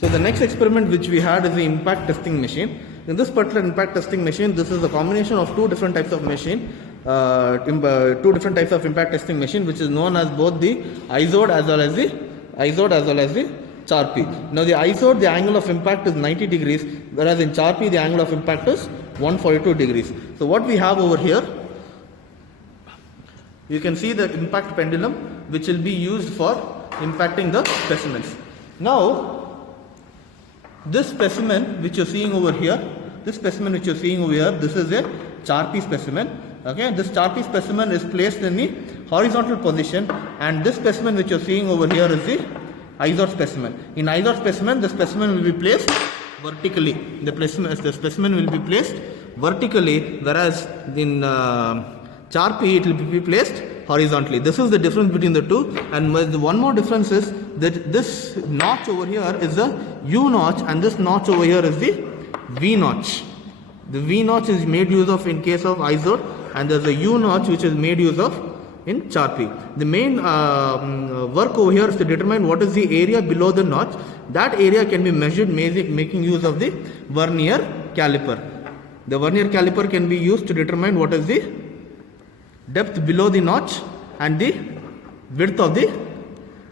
So the next experiment which we had is the impact testing machine. In this particular impact testing machine, this is a combination of two different types of machine, two different types of impact testing machine, which is known as both the IZOD as well as the CHARPY. Now the IZOD, the angle of impact is 90 degrees, whereas in CHARPY the angle of impact is 142 degrees. So what we have over here, you can see the impact pendulum which will be used for impacting the specimens. Now this specimen which you are seeing over here, this is a CHARPY specimen. Okay, this CHARPY specimen is placed in the horizontal position, and this specimen which you are seeing over here is the IZOD specimen. In IZOD specimen, the specimen will be placed vertically. The specimen will be placed vertically, whereas in CHARPY it will be placed horizontally. This is the difference between the two, and one more difference is that this notch over here is a U notch and this notch over here is the V notch. The V notch is made use of in case of IZOD, and there's a U notch which is made use of in CHARPY. The main work over here is to determine what is the area below the notch. That area can be measured making use of the vernier caliper. The vernier caliper can be used to determine what is the depth below the notch and the width of the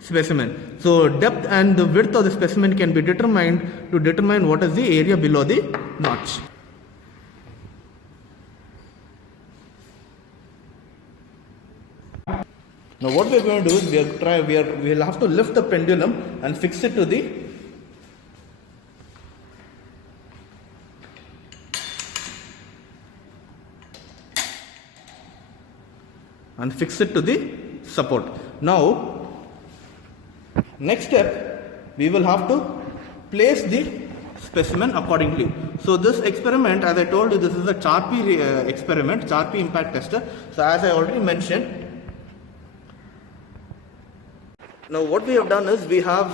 specimen. So depth and the width of the specimen can be determined to determine what is the area below the notch. Now what we are going to do is we will have to lift the pendulum and fix it to the support. Now next step, we will have to place the specimen accordingly. So this experiment, as I told you, this is a CHARPY experiment, CHARPY impact tester. So as I already mentioned, now what we have done is we have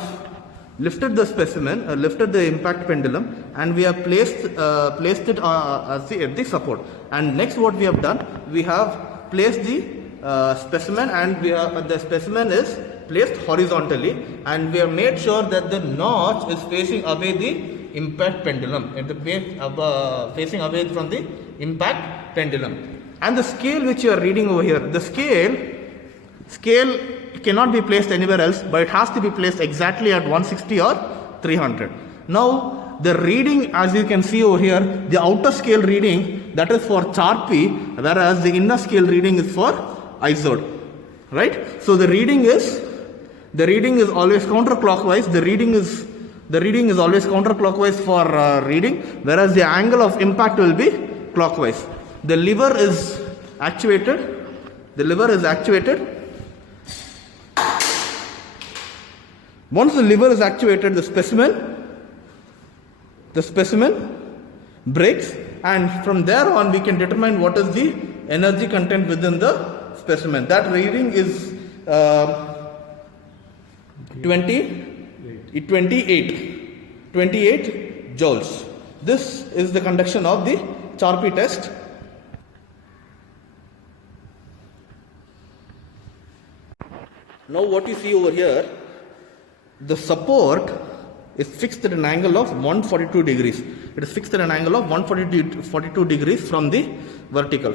lifted the specimen, lifted the impact pendulum, and we have placed it at the support. And next what we have done, we have placed the specimen, and the specimen is placed horizontally, and we have made sure that the notch is facing away the impact pendulum, facing away from the impact pendulum. And the scale which you are reading over here, the scale cannot be placed anywhere else, but it has to be placed exactly at 160 or 300. Now the reading, as you can see over here, the outer scale reading, that is for CHARPY, whereas the inner scale reading is for IZOD, right? So the reading is always counterclockwise. The reading is always counterclockwise for reading, whereas the angle of impact will be clockwise. The lever is actuated. Once the lever is actuated, the specimen breaks, and from there on we can determine what is the energy content within the specimen. That reading is 28 joules. This is the conduction of the CHARPY test. Now what you see over here, the support is fixed at an angle of 142 degrees. It is fixed at an angle of 142 degrees from the vertical.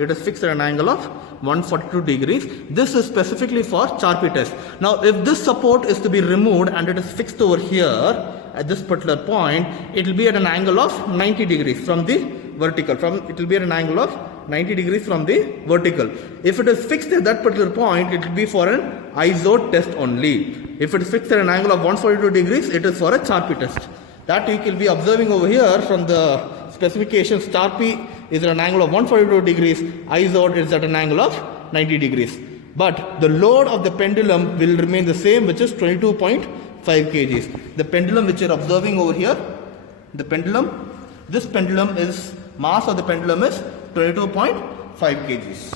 It is fixed at an angle of 142 degrees. This is specifically for CHARPY test. Now if this support is to be removed and it is fixed over here at this particular point, it will be at an angle of 90 degrees from the vertical. It will be at an angle of 90 degrees from the vertical. If it is fixed at that particular point, it will be for an IZOD test only. If it is fixed at an angle of 142 degrees, it is for a CHARPY test. That you will be observing over here from the specifications. CHARPY is at an angle of 142 degrees, IZOD is at an angle of 90 degrees. But the load of the pendulum will remain the same, which is 22.5 kgs. The pendulum which you are observing over here, this pendulum is, mass of the pendulum is 22.5 kgs.